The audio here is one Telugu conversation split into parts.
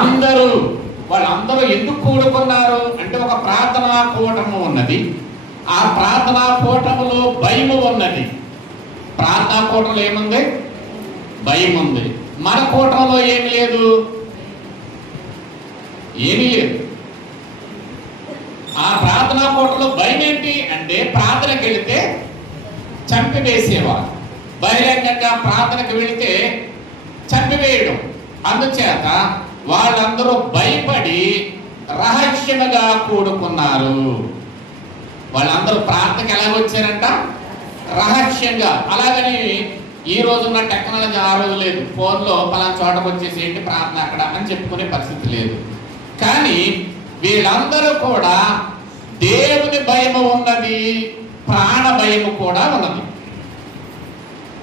అందరూ. వాళ్ళందరూ ఎందుకు కూడుకున్నారు అంటే ఒక ప్రార్థనా కూటము ఉన్నది. ఆ ప్రార్థనా కూటములో భయము ఉన్నది. ప్రార్థనా కూటంలో ఏముంది? భయం ఉంది. మన కూటంలో ఏమి లేదు, ఏమీ లేదు. ఆ ప్రార్థనా కూటంలో భయం ఏంటి అంటే ప్రార్థనకి వెళితే చంపివేసేవారు. బహిరంగంగా ప్రార్థనకు వెళితే చంపివేయడం. అందుచేత వాళ్ళందరూ భయపడి రహస్యముగా కూడుకున్నారు. వాళ్ళందరూ ప్రార్థనకి ఎలా వచ్చారంట? రహస్యంగా. అలాగని ఈ రోజున్న టెక్నాలజీ ఆ రోజు లేదు. ఫోన్లో పలానా చోటకు వచ్చేసి ఏంటి ప్రార్థన అక్కడ అని చెప్పుకునే పరిస్థితి లేదు. కానీ వీళ్ళందరూ కూడా దేవుని భయము ఉన్నది, ప్రాణ భయము కూడా ఉన్నది.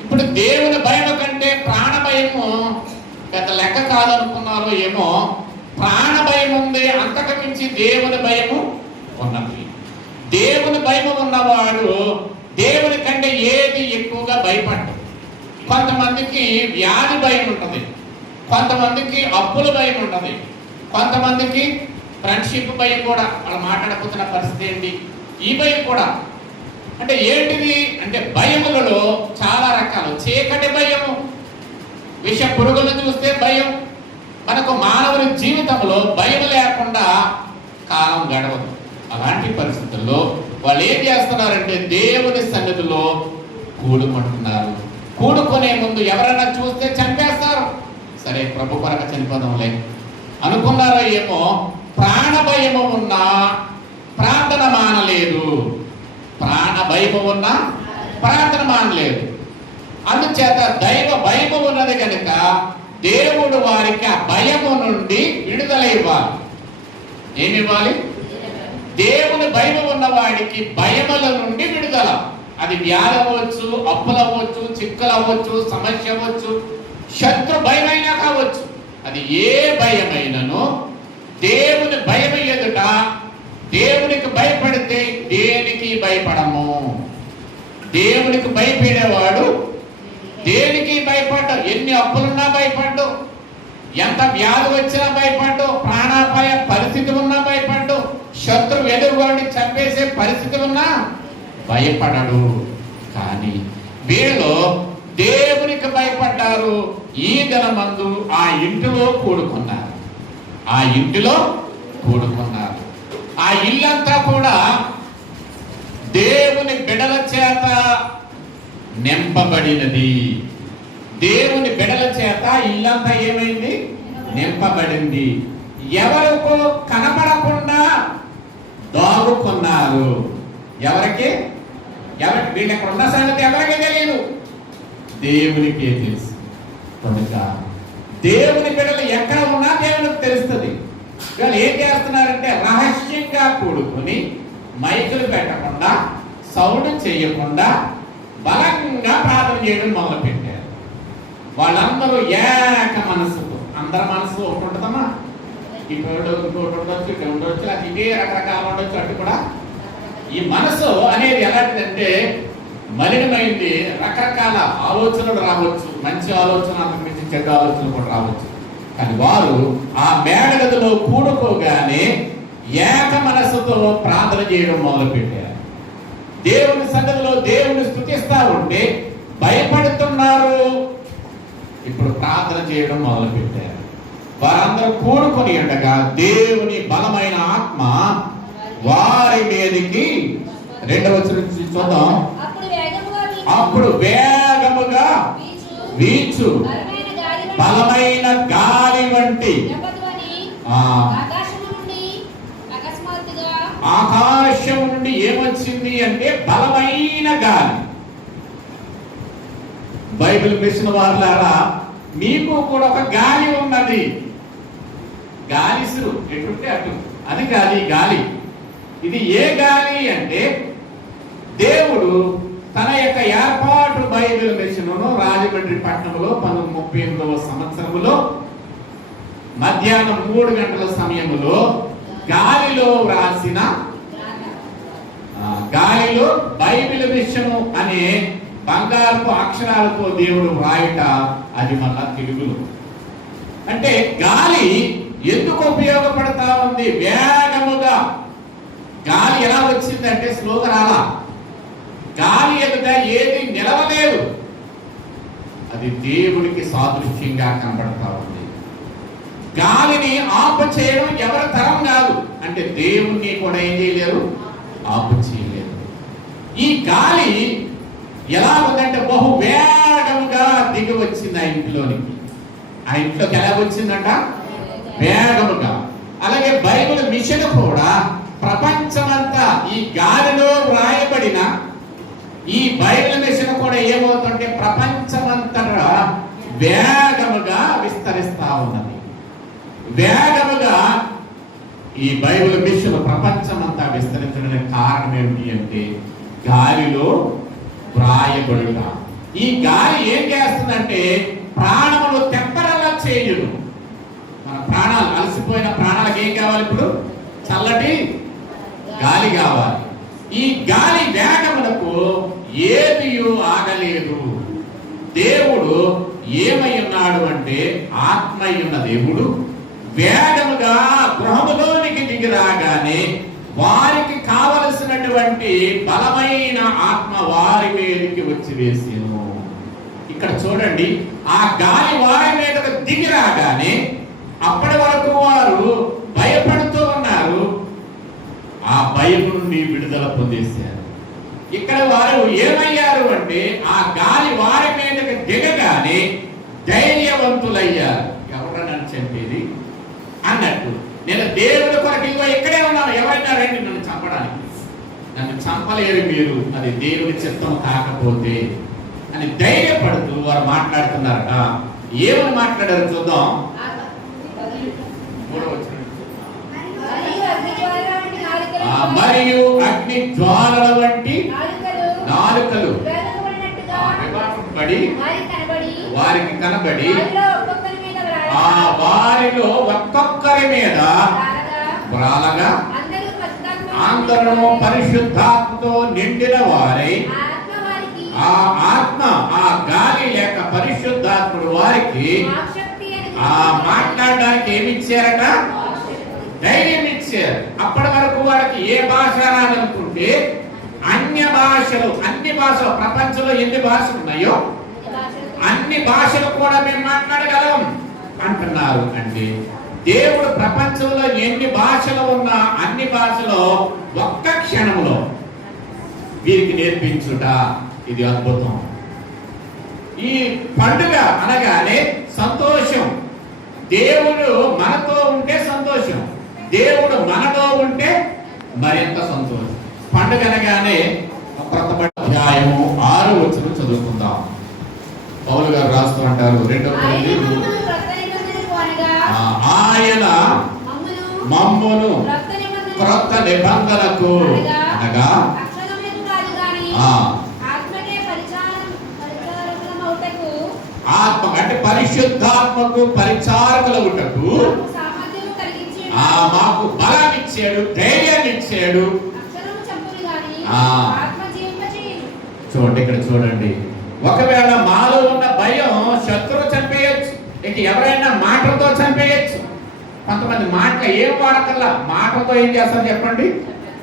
ఇప్పుడు దేవుని భయము కంటే ప్రాణ భయము పెద్ద లెక్క కాదనుకున్నారో ఏమో. ప్రాణ భయం ఉంది, అంతకు మించి దేవుని భయము ఉన్నది. దేవుని భయము ఉన్నవాడు దేవుని కంటే ఏది ఎక్కువగా భయపడ్డు. కొంతమందికి వ్యాధి భయం ఉంటుంది, కొంతమందికి అప్పుల భయం ఉంటుంది, కొంతమందికి ఫ్రెండ్షిప్ భయం కూడా. వాళ్ళు మాట్లాడకపోతున్న పరిస్థితి ఏంటి, ఈ భయం కూడా. అంటే ఏంటిది అంటే భయములలో చాలా రకాలు. చీకటి భయము, విష పురుగులను చూస్తే భయం. మనకు మానవుని జీవితంలో భయం లేకుండా కాలం గడవదు. అలాంటి పరిస్థితుల్లో వాళ్ళు ఏం చేస్తున్నారంటే దేవుని సన్నిధిలో కూడుకుంటున్నారు. కూడుకునే ముందు ఎవరైనా చూస్తే చంపేస్తారు. సరే ప్రభు కొరకు చనిపోదాంలే అనుకున్నారో ఏమో. ప్రాణ భయము ఉన్నా ప్రార్థన మానలేదు, ప్రాణ భయము ఉన్నా ప్రార్థన మానలేదు. అందుచేత దైవ భయము ఉన్నది కనుక దేవుడు వారికి ఆ భయము నుండి విడుదల ఇవ్వాలి. ఏమి ఇవ్వాలి? దేవుని భయము ఉన్న వాడికి భయముల నుండి విడుదల. అది వ్యాధి అవ్వచ్చు, అప్పులు అవ్వచ్చు, చిక్కులు అవ్వచ్చు, సమస్య అవ్వచ్చు, శత్రు భయమైనా కావచ్చు. అది ఏ భయమైనను దేవుని భయం ఎదుట దేవునికి భయపడితే దేనికి భయపడము. దేవునికి భయపడేవాడు దేనికి భయపడ్డు. ఎన్ని అప్పులున్నా భయపడ్డు, ఎంత వ్యాధి వచ్చినా భయపడ్డు, ప్రాణాపాయ పరిస్థితి ఉన్నా భయపడ్డు, శత్రువు ఎదురువాడిని చంపేసే పరిస్థితి ఉన్నా భయపడడు. కానీ వీళ్ళు దేవునికి భయపడ్డారు. ఈ దినమందు ఆ ఇంటిలో కూడుకున్నారు, ఆ ఇంటిలో కూడుకున్నారు. ఆ ఇల్లంతా కూడా దేవుని బిడల చేత నింపబడినది. దేవుని బిడల చేత ఇల్లంతా ఏమైంది? నింపబడింది. ఎవరికో కనపడకుండా దాగుకున్నారు. ఎవరికి? వీళ్ళు ఎక్కడ ఉన్న సంగతి ఎవరికి తెలియదు, దేవునికే తెలుసు. కనుక దేవుని బిడ్డలు ఎక్కడ ఉన్నా దేవునికి తెలుస్తుంది. వీళ్ళు ఏం చేస్తున్నారంటే రహస్యంగా కూడుకొని మైకులు పెట్టకుండా, సౌండ్ చేయకుండా బలంగా ప్రార్థన చేయడం మొదలు పెట్టారు. వాళ్ళందరూ ఏక మనసుకు, అందరి మనసు ఒకటి ఉంటుందమ్మా. ఇంకోటి ఉండొచ్చు, ఇక్కడ ఉండొచ్చు, అది ఇవే రకరకాలు ఉండొచ్చు. అటు కూడా ఈ మనసు అనేది ఎలాంటిదంటే మలినమైంది. రకరకాల ఆలోచనలు రావచ్చు, మంచి ఆలోచన, అంతకు మించి చెడ్డ ఆలోచనలు కూడా రావచ్చు. కానీ వారు ఆ మేడగదిలో కూడుకోగానే ఏక మనస్సుతో ప్రార్థన చేయడం మొదలు పెట్టారు. దేవుని సన్నిధిలో దేవుని స్తుతిస్తా ఉంటే భయపడుతున్నారు. ఇప్పుడు ప్రార్థన చేయడం మొదలు పెట్టారు. వారందరూ కూడుకొని ఉండగా దేవుని బలమైన ఆత్మ వారి మీదకి, రెండవ వచనం నుంచి చూద్దాం. అప్పుడు వేగముగా వీచు బలమైన గాలి వంటి ఆకాశం నుండి ఏమొచ్చింది అంటే బలమైన గాలి. బైబిల్ మిషన్ వారులారా, మీకు కూడా ఒక గాలి ఉన్నది. గాలిసురు ఎటుంటే అటు, అది గాలి. గాలి ఇది ఏ గాలి అంటే దేవుడు తన యొక్క ఏర్పాటు బైబిల్ మిషన్ను రాజమండ్రి పట్టణంలో 1938వ సంవత్సరములో మధ్యాహ్నం 3 గంటల సమయంలో గాలిలో వ్రాసిన, గాలిలో బైబిల్ మిషను అనే బంగారపు అక్షరాలతో దేవుడు వ్రాయట. అది మళ్ళా తెలుగులో. అంటే గాలి ఎందుకు ఉపయోగపడతా ఉంది? వేగముగా. గాలి ఎలా వచ్చిందంటే స్లోగా రాలా. గాలి ఎదుట ఏది నిలవలేదు. అది దేవుడికి సాదృశ్యంగా కనబడతా ఉంది. గాలిని ఆపు చేయడం ఎవరి తరం కాదు. అంటే దేవుణ్ణి కూడా ఏం చేయలేరు, ఆపు చేయలేరు. ఈ గాలి ఎలా ఉందంటే బహు వేగముగా దిగి వచ్చింది ఆ ఇంట్లోనికి. ఆ ఇంట్లోకి ఎలా వచ్చిందంట? వేగముగా. అలాగే బైబిల్ మిషన్ కూడా ప్రపంచమంతా ఈ గాలిలో వ్రాయబడిన ఈ బైబిల్ మిషన్ కూడా ఏమవుతుంటే ప్రపంచమంతటా వేగముగా విస్తరిస్తా ఉన్నది. వేగముగా ఈ బైబిల్ మిషన్ ప్రపంచమంతా విస్తరించడానికి కారణం ఏమిటి అంటే గాలిలో వ్రాయబడుట. ఈ గాలి ఏం చేస్తుందంటే ప్రాణములు తెప్పరలా చేయును. మన ప్రాణాలు, అలసిపోయిన ప్రాణాలకు ఏం కావాలి? ఇప్పుడు చల్లటి గాలి కావాలి. ఈ గాలి వేగములకు ఏది ఆగలేదు. దేవుడు ఏమై ఉన్నాడు అంటే ఆత్మై ఉన్న దేవుడు వేగముగా గృహములోనికి దిగి రాగానే వారికి కావలసినటువంటి బలమైన ఆత్మ వారి మీదకి వచ్చి వేసేను. ఇక్కడ చూడండి, ఆ గాలి వారి మీదకి దిగి రాగానే అప్పటి వరకు వారు భయపడుతూ ఉన్నారు. ఆ భయం నుండి విడుదల పొందేశారు. ఇక్కడ వారు ఏమయ్యారు అంటే ఆ గాలి వారి మీదకి దిగగానే ధైర్యవంతులయ్యారు. ఎవరు నన్ను చంపేది అన్నట్టు. నేను దేవుడి కొరకు ఇదిగో ఇక్కడే ఉన్నాను, ఎవరైనా రండి నన్ను చంపడానికి. నన్ను చంపలేరు మీరు, అది దేవుడి చిత్తం కాకపోతే అని ధైర్యపడుతూ వారు మాట్లాడుతున్నారట. ఏమని మాట్లాడారు చూద్దాం. మరియు అగ్ని జ్వాలల వంటి నాలుకలు పడి వారికి కనబడి ఆ వారిలో ఒక్కొక్కరి మీద వ్రాలగా అందరూ పరిశుద్ధాత్మతో నిండిన వారై ఆ ఆత్మ, ఆ గాలి లేక పరిశుద్ధాత్ముడు వారికి ఆ మాట్లాడడానికి ఏమిచ్చారట? ధైర్యం ఇచ్చారు. అప్పటి వరకు వారికి ఏ భాష రాదనుకుంటే అన్య భాషలు, అన్ని భాషలు, ప్రపంచంలో ఎన్ని భాషలు ఉన్నాయో అన్ని భాషలు కూడా మేము మాట్లాడగలం అంటున్నారు. అంటే దేవుడు ప్రపంచంలో ఎన్ని భాషలు ఉన్నా అన్ని భాషలో ఒక్క క్షణంలో వీరికి నేర్పించుట, ఇది అద్భుతం. ఈ పండుగ అనగానే సంతోషం. దేవుడు మనతో ఉంటే సంతోషం, దేవుడు మనతో ఉంటే మరింత సంతోషం. పండుగ అనగానే క్రొత్త అధ్యాయము 6వ వచనం చదువుకుందాం. పౌలు గారు రాస్తూ అంటారు, 2వ కొరింథీయులు, ఆయన మమ్మును క్రొత్త నిబంధనకు అనగా ఆత్మ అంటే పరిశుద్ధాత్మకు పరిచారకులగుటకు మాకు బలాన్ని ఇచ్చాడు, ధైర్యాన్ని ఇచ్చాడు. చూడండి, ఇక్కడ చూడండి. ఒకవేళ మాలో ఉన్న భయం శత్రువు చంపేయచ్చు, ఇక ఎవరైనా మాటలతో చంపేయచ్చు. కొంతమంది మాటలు ఏం వాడకల్లా మాటలతో ఏం చేస్తారు చెప్పండి?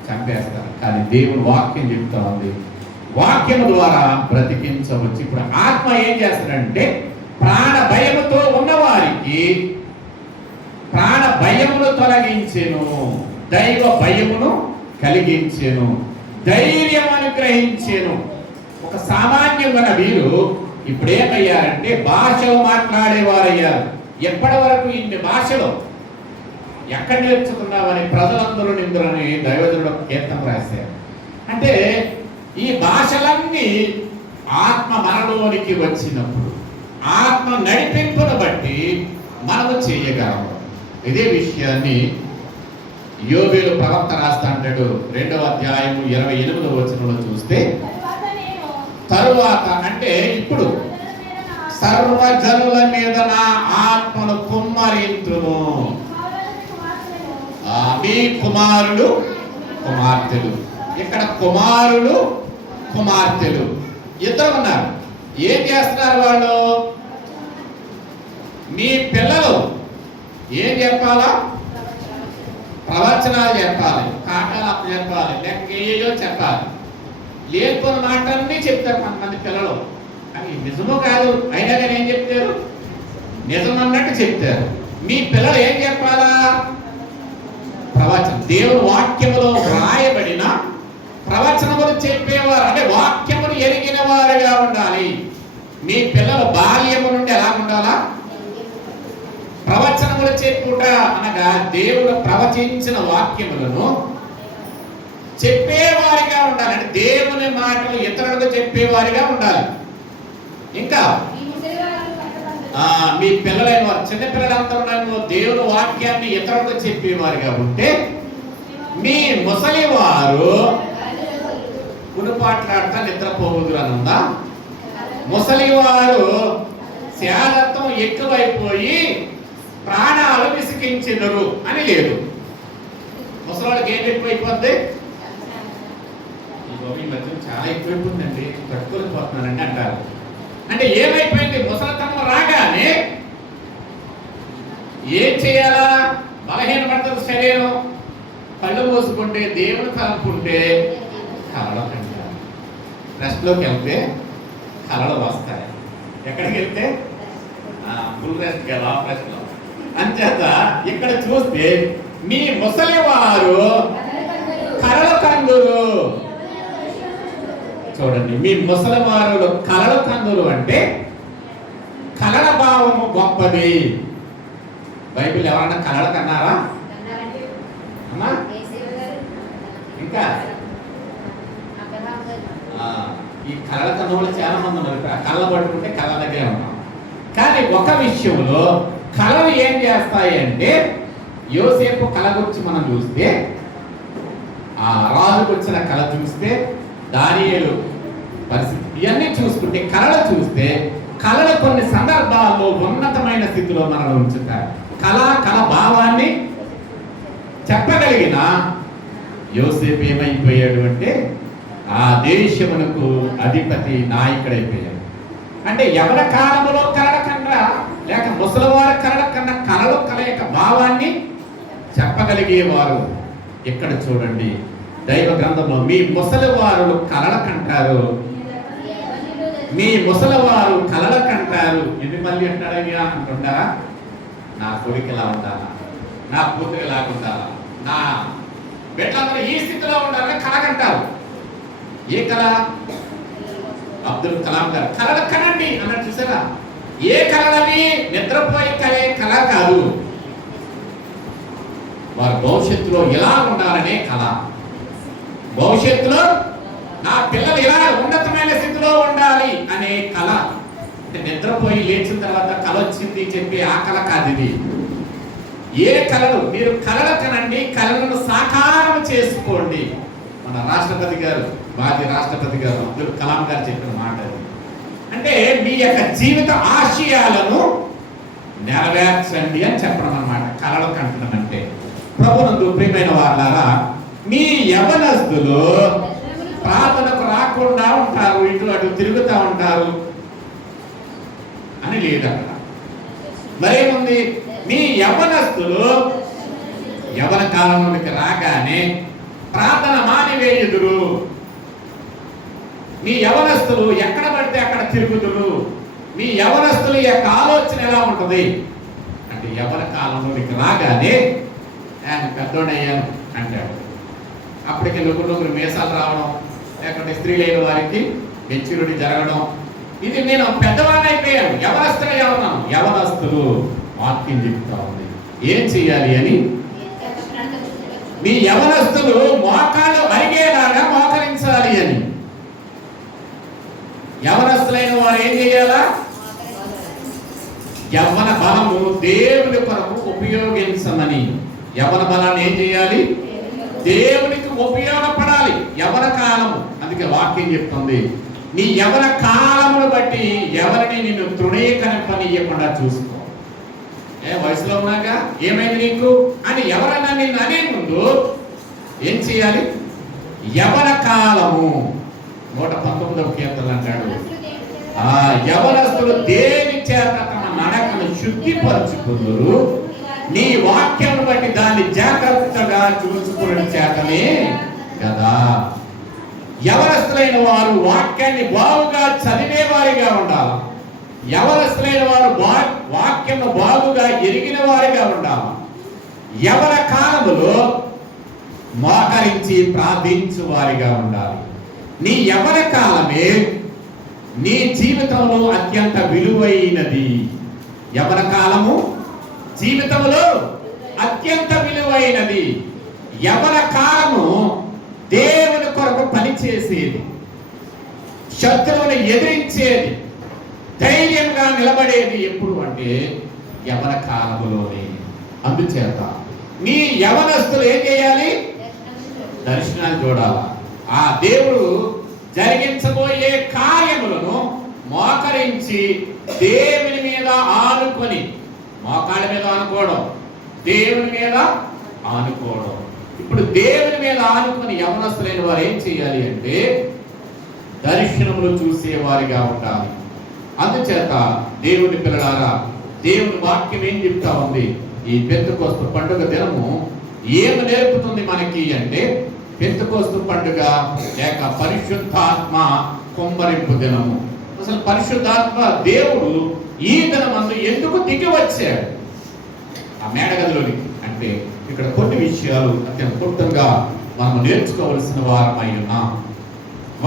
చంపేస్తారు. కానీ దేవుడు వాక్యం చెప్తా ఉంది, వాక్యం ద్వారా బ్రతికించవచ్చు. ఇప్పుడు ఆత్మ ఏం చేస్తాడంటే ప్రాణ భయముతో ఉన్నవారికి ప్రాణ భయమును తొలగించెను, దైవ భయమును కలిగించెను, ధైర్యం అనుగ్రహించెను. ఒక సామాన్యమైన వీరు ఇప్పుడు ఏమయ్యారంటే భాషలు మాట్లాడేవారయ్యారు. ఎప్పటి వరకు ఇన్ని భాషలు ఎక్కడ నేర్చుకున్నామని ప్రజలందరూ నిందురని దైవజనుడు కీర్తన రాశారు. అంటే ఈ భాషలన్నీ ఆత్మ మనలోనికి వచ్చినప్పుడు ఆత్మ నడిపింపును బట్టి మనము చేయగలము. ఇదే విషయాన్ని యోబేలు ప్రవక్త రాస్తా అంటాడు. 2వ అధ్యాయము 28వ వచనంలో చూస్తే, తరువాత అంటే ఇప్పుడు సర్వజనుల మీద నా ఆత్మను కుమ్మరింతును, మీ కుమారులు కుమార్తెలు. ఇక్కడ కుమారులు కుమార్తెలు ఇద్దరు ఉన్నారు. ఏం చేస్తున్నారు వాళ్ళు? మీ పిల్లలు ఏం చెప్పాలా? ప్రవచనాలు చెప్పాలి, కాటాలు అప్పు చెప్పాలి, లేక ఏయో చెప్పాలి. లేకపోయిన మాటలన్నీ చెప్తారు కొంతమంది పిల్లలు. కానీ నిజమో కాదు, అయినా కానీ ఏం చెప్తారు? నిజం అన్నట్టు చెప్తారు. మీ పిల్లలు ఏం చెప్పాలా? ప్రవచనం. దేవుని వాక్యములో వ్రాయబడిన ప్రవచనములు చెప్పేవారు, అంటే వాక్యమును ఎరిగిన వారుగా ఉండాలి. మీ పిల్లలు బాల్యము నుండి ఎలా ఉండాలా? ప్రవచనములు చెప్పుట అనగా దేవుడు ప్రవచించిన వాక్యములను చెప్పేవారిగా ఉండాలి. అంటే దేవుని మాటలు ఇతరులకు చెప్పేవారిగా ఉండాలి. ఇంకా మీ పిల్లలైన వారు, చిన్న పిల్లలంతా దేవుని వాక్యాన్ని ఇతరులకు చెప్పేవారుగా ఉంటే, మీ ముసలి వారు కునుపాట్లాడుతా నిద్రపోవుదురు అని ఉందా? ముసలి వారు శాలత్వం ఎక్కువైపోయి ప్రాణాలు విసికించినరు అని లేదు. ముసలివాళ్ళకి ఏం ఎక్కువైపోద్ది? ఈ మధ్య చాలా ఎక్కువైపోతుందండి, కట్టుకోలేకపోతున్నానండి అంటారు. అంటే ఏమైపోయింది? ముసలితనం రాగానే ఏం చేయాలా? బలహీనపడుతుంది శరీరం. కళ్ళు మూసుకుంటే, దేవుడు కలుపుకుంటే కళలు కంటారు. రెస్ట్లోకి వెళ్తే కళలు వస్తాయి. ఎక్కడికి వెళ్తే ఫుల్ రెస్ట్ కదా, ఆపరేషన్లో. అంచేత ఇక్కడ చూస్తే మీ ముసలి వారు కళలు కందురు. చూడండి, మీ ముసలి వారు కళలు కందురు అంటే కళల భావము గొప్పది. బైబిల్ ఎవరన్నా కళలు కన్నారా అమ్మా? ఇంకా ఈ కళల కన్న వాళ్ళు చాలా మంది ఉన్నారు. కళ్ళ పట్టుకుంటే కళ్ళ దగ్గరే ఉన్నాం. కానీ ఒక విషయంలో కళలు ఏం చేస్తాయి అంటే, యోసేపు కళ గురించి మనం చూస్తే, ఆ రాజుకు వచ్చిన కళ చూస్తే, దానియేలు పరిస్థితి ఇవన్నీ చూసుకుంటే, కళలు చూస్తే కళలు కొన్ని సందర్భాల్లో ఉన్నతమైన స్థితిలో మనల్ని ఉంచుతారు. కళ భావాన్ని చెప్పగలిగిన యోసేపు ఏమైపోయాడు అంటే, ఆ దేశమునకు అధిపతి నాయకుడైపోయాడు. అంటే యవన కాలంలో కళల కన్నా, లేక ముసలివారి కళల కన్నా కళలు కలయిక భావాన్ని చెప్పగలిగేవారు. ఇక్కడ చూడండి, దైవ గ్రంథంలో మీ ముసలివారు కళల కంటారు, మీ ముసలివారు కళల కంటారు. ఇది మళ్ళీ అంటాడయ్యా అంటుంటారా? నా కొడుకు ఎలా ఉండాలా, నా కూతురు ఎలా ఉండాలా, నా బిడ్డలందరూ ఈ స్థితిలో ఉండాలని కళకంటారు. ఏ కళ? అబ్దుల్ కలాం గారు కళలు కనండి అన్నట్టు చూసారా? ఏ కళలని? నిద్రపోయి కలే కళ కాదు. వారి భవిష్యత్తులో ఎలా ఉండాలనే కళ. భవిష్యత్తులో నా పిల్లలు ఇలా ఉన్నతమైన స్థితిలో ఉండాలి అనే కళ. అంటే నిద్రపోయి లేచిన తర్వాత కళ వచ్చింది చెప్పి ఆ కళ కాదు ఇది. ఏ కళలు? మీరు కళలు కనండి, కళలను సాకారం చేసుకోండి. మన రాష్ట్రపతి గారు, మాజీ రాష్ట్రపతి గారు అబ్దుల్ కలాం గారు చెప్పిన మాట. అంటే మీ యొక్క జీవిత ఆశయాలను నెరవేర్చండి అని చెప్పడం అన్నమాట కళలు కంటడం అంటే. ప్రభునందు ప్రియమైన వారులారా, మీ యవనస్తులు ప్రార్థనకు రాకుండా ఉంటారు, ఇటు అటు తిరుగుతూ ఉంటారు అని లేదు అక్కడ. మరేముంది? మీ యవనస్తులు యవన కాలంలోకి రాగానే ప్రార్థన మానివేయుదురు. మీ యవనస్తులు ఎక్కడ పడితే అక్కడ తిరుగుదురు. మీ యవనస్తుల యొక్క ఆలోచన ఎలా ఉంటుంది అంటే, యవన కాలంలోకి రాగానే ఆయన పెద్దోడయ్యాను అంటాడు. అప్పటికి నొగ్గురు మీసాలు రావడం, లేకుంటే స్త్రీలైన వారికి మెచ్యూరిటీ జరగడం. ఇది నేను పెద్దవాడిని అయిపోయాను, యవనస్తులు ఎవరున్నాను. యవనస్తులు వాక్యం చెప్తా ఉంది ఏం చెయ్యాలి అని. మీ యవనస్తులు మోకాలు అరిగేలాగా మోకరించాలి అని. యవనస్తులైన వారు ఏం చేయాలా? యవ్వన బలము దేవుని కొరకు ఉపయోగించమని. యవ్వన బలాన్ని ఏం చేయాలి? దేవునికి ఉపయోగపడాలి. యవ్వన కాలము, అందుకే వాక్యం చెప్తుంది, నీ యవ్వన కాలమును బట్టి ఎవరిని నిన్ను తృణీకరింపనీయకుండా చూసుకో. వయసులో ఉన్నాగా ఏమైంది నీకు అని ఎవరైనా నిన్ను అనే ముందు ఏం చేయాలి? యవన కాలము 119వ కీర్తన అంటాడు, యవనస్తులు దేని చేత తమ నడకను శుద్ధిపరచుకుందరు, నీ వాక్యం బట్టి దాన్ని జాగ్రత్తగా చూసుకోవడం చేతనే కదా. యవనస్తులైన వారు వాక్యాన్ని బాగుగా చదివేవారిగా ఉండాలి. యవనస్తులైన వారు వాక్యము బాగుగా ఎరిగిన వారిగా ఉండాలి. యవన కాలములో మోకరించి ప్రార్థించు వారిగా ఉండాలి. నీ యవన కాలమే నీ జీవితంలో అత్యంత విలువైనది. యవన కాలము జీవితంలో అత్యంత విలువైనది. యవన కాలము దేవుని కొరకు పనిచేసేది, శత్రువుని ఎదిరించేది, ధైర్యంగా నిలబడేది ఎప్పుడు అంటే యవన కాలములోనే. అందుచేత నీ యవనస్తులు ఏం చేయాలి? దర్శనాలు చూడాలా. ఆ దేవుడు జరిగించబోయే కార్యములను మోకరించి దేవుని మీద ఆనుకొని, మోకాళ్ళ మీద ఆనుకోవడం, దేవుని మీద ఆనుకోవడం. ఇప్పుడు దేవుని మీద ఆనుకొని యవనస్తులైన వారు ఏం చేయాలి అంటే దర్శనములు చూసేవారిగా ఉండాలి. అందుచేత దేవుని పిల్లలారా, దేవుని వాక్యం ఏం చెప్తా ఉంది? ఈ పెంతెకోస్తు పండుగ దినము ఏమి నేర్పుతుంది మనకి అంటే, పెంతెకోస్తు పండుగ లేక పరిశుద్ధాత్మ కుమ్మరింపు దినము. అసలు పరిశుద్ధాత్మ దేవుడు ఈ దినమందు ఎందుకు దిగి వచ్చాడు ఆ మేడగదిలోనికి అంటే, ఇక్కడ కొన్ని విషయాలు అత్యంత క్లుప్తంగా మనం నేర్చుకోవలసిన వారమై ఉన్నాం.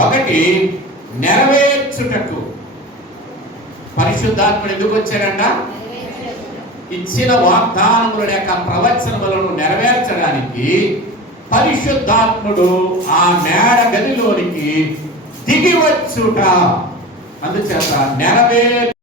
ఒకటి, నెరవేర్చుటకు పరిశుద్ధాత్ముడు ఎందుకు వచ్చాడంట? ఇచ్చిన వాగ్దానముల లేక ప్రవచనములను నెరవేర్చడానికి పరిశుద్ధాత్ముడు ఆ మేడ గదిలోనికి దిగి వచ్చుట. అందుచేత